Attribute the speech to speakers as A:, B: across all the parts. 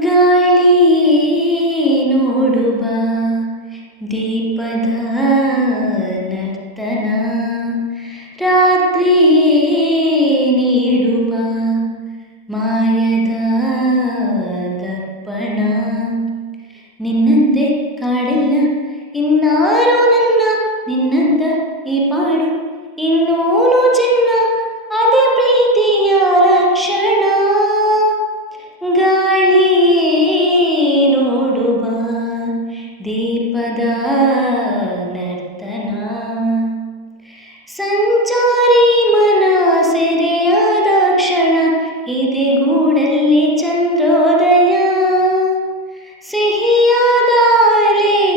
A: ಗಾಳಿ ನೋಡುವ ದೀಪದ ನರ್ತನ ರಾತ್ರಿ ನೀಡುವ ಮಾಯದ ದರ್ಪಣ ನಿನ್ನಂತೆ ಕಾಡಿಲ್ಲ ಇನ್ನಾರು ನನ್ನ ಸಂಚಾರಿ ಮನ ಸೆರೆಯಾದ ಕ್ಷಣ, ಇದೆ ಗೂಡಲ್ಲಿ ಚಂದ್ರೋದಯ. ಸಿಹಿಯಾದ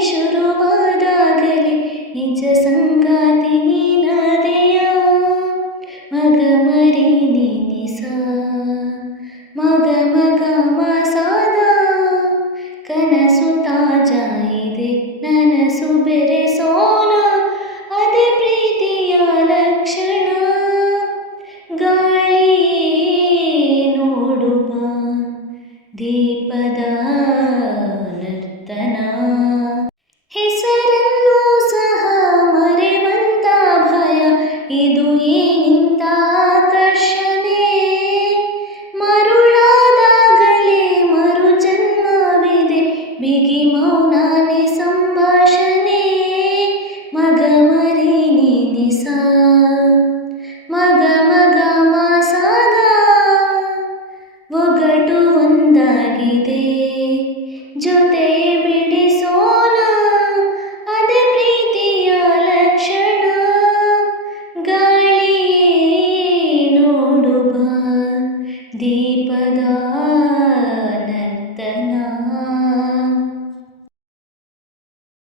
A: ಶುರುವಾದಾಗಲೇ, ನಿಜ ಸಂಗಾತಿ ನೀನದೆಯ. ಮಗ ಮರಿ ನೀನಿಸ, ಮಗ ಮಗ ಮಸಾದ. ಕನಸು ತಾಜಾ ಇದೆ, ನನಸು ಬೆರೆಸೋಣ ಮೌನಾನೆ ಸಂಭಾಷಣೆ, ಮಗ ಮರಿ ನಿಸ ಮಗ ಮಗ ಮಾಸಾದ, ಒಗಟು ಒಂದಾಗಿದೆ ಜೊತೆ ಬಿಡಿಸೋಣ, ಅದೇ ಪ್ರೀತಿಯ ಲಕ್ಷಣ ಗಾಳಿ ನೋಡುವ ದೀಪದ